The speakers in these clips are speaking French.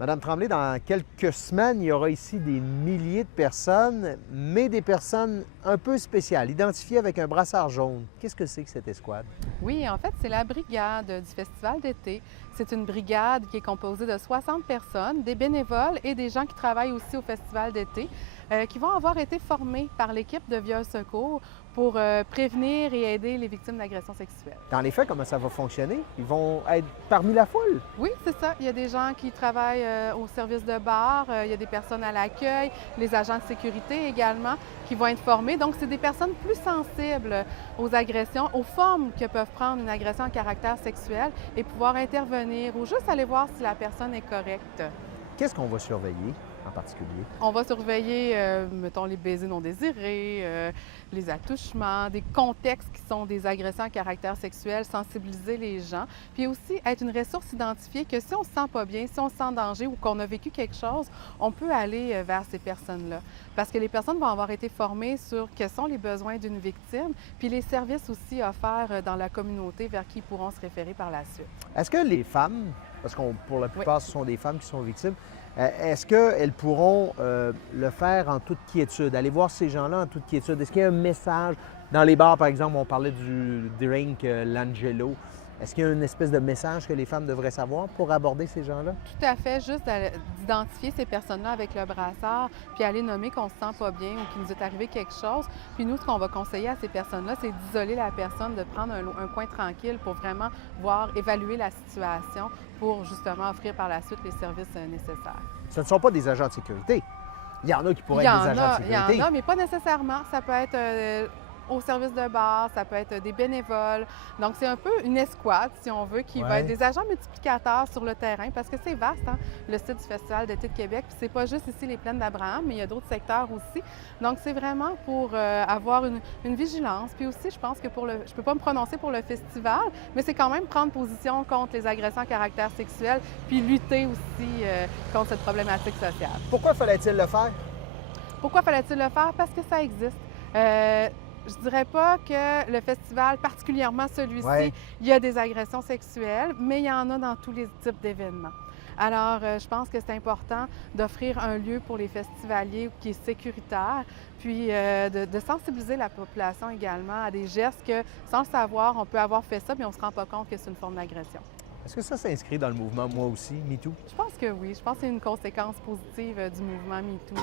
Madame Tremblay, dans quelques semaines, il y aura ici des milliers de personnes, mais des personnes un peu spéciales, identifiées avec un brassard jaune. Qu'est-ce que c'est que cette escouade? Oui, en fait, c'est la brigade du festival d'été. C'est une brigade qui est composée de 60 personnes, des bénévoles et des gens qui travaillent aussi au festival d'été, qui vont avoir été formés par l'équipe de Vieux Secours pour prévenir et aider les victimes d'agressions sexuelles. Dans les faits, comment ça va fonctionner? Ils vont être parmi la foule. Oui, c'est ça. Il y a des gens qui travaillent au service de bar, il y a des personnes à l'accueil, les agents de sécurité également qui vont être formés. Donc, c'est des personnes plus sensibles aux agressions, aux formes que peuvent prendre une agression à caractère sexuel et pouvoir intervenir ou juste aller voir si la personne est correcte. Qu'est-ce qu'on va surveiller en particulier? On va surveiller, mettons, les baisers non désirés, les attouchements, des contextes qui sont des agressions à caractère sexuel, sensibiliser les gens, puis aussi être une ressource identifiée que si on se sent pas bien, si on se sent en danger ou qu'on a vécu quelque chose, on peut aller vers ces personnes-là. Parce que les personnes vont avoir été formées sur quels sont les besoins d'une victime, puis les services aussi offerts dans la communauté vers qui ils pourront se référer par la suite. Est-ce que les femmes, parce que pour la Oui. plupart, ce sont des femmes qui sont victimes, est-ce qu'elles pourront le faire en toute quiétude, aller voir ces gens-là en toute quiétude? Est-ce qu'il y a un message? Dans les bars, par exemple, on parlait du drink l'Angelo. Est-ce qu'il y a une espèce de message que les femmes devraient savoir pour aborder ces gens-là? Tout à fait, juste d'identifier ces personnes-là avec le brassard, puis aller nommer qu'on se sent pas bien ou qu'il nous est arrivé quelque chose. Puis nous, ce qu'on va conseiller à ces personnes-là, c'est d'isoler la personne, de prendre un coin tranquille pour vraiment voir, évaluer la situation pour justement offrir par la suite les services nécessaires. Ce ne sont pas des agents de sécurité. Il y en a qui pourraient Il y être des en agents de a, il y sécurité. en a, mais pas nécessairement. Ça peut être au service de bar, ça peut être des bénévoles. Donc, c'est un peu une escouade, si on veut, qui va être Ouais. des agents multiplicateurs sur le terrain, parce que c'est vaste, hein, le site du Festival d'été de Québec. Puis c'est pas juste ici les plaines d'Abraham, mais il y a d'autres secteurs aussi. Donc, c'est vraiment pour avoir une vigilance. Puis aussi, je pense que je peux pas me prononcer pour le festival, mais c'est quand même prendre position contre les agressions à caractère sexuel, puis lutter aussi contre cette problématique sociale. Pourquoi fallait-il le faire? Pourquoi fallait-il le faire? Parce que ça existe. Je dirais pas que le festival, particulièrement celui-ci, Ouais. il y a des agressions sexuelles, mais il y en a dans tous les types d'événements. Alors, je pense que c'est important d'offrir un lieu pour les festivaliers qui est sécuritaire, puis de sensibiliser la population également à des gestes que, sans le savoir, on peut avoir fait ça, mais on ne se rend pas compte que c'est une forme d'agression. Est-ce que ça s'inscrit dans le mouvement Moi aussi, MeToo? Je pense que oui. Je pense que c'est une conséquence positive du mouvement MeToo,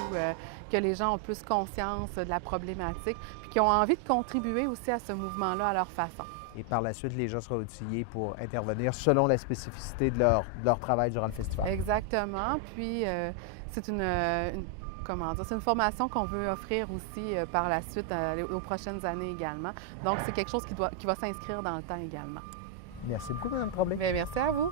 que les gens ont plus conscience de la problématique, puis qui ont envie de contribuer aussi à ce mouvement-là à leur façon. Et par la suite, les gens seront outillés pour intervenir selon la spécificité de leur travail durant le festival. Exactement. Puis c'est comment dire, c'est une formation qu'on veut offrir aussi par la suite aux prochaines années également. Donc c'est quelque chose qui va s'inscrire dans le temps également. Merci beaucoup, Mme Tremblay. Bien, merci à vous.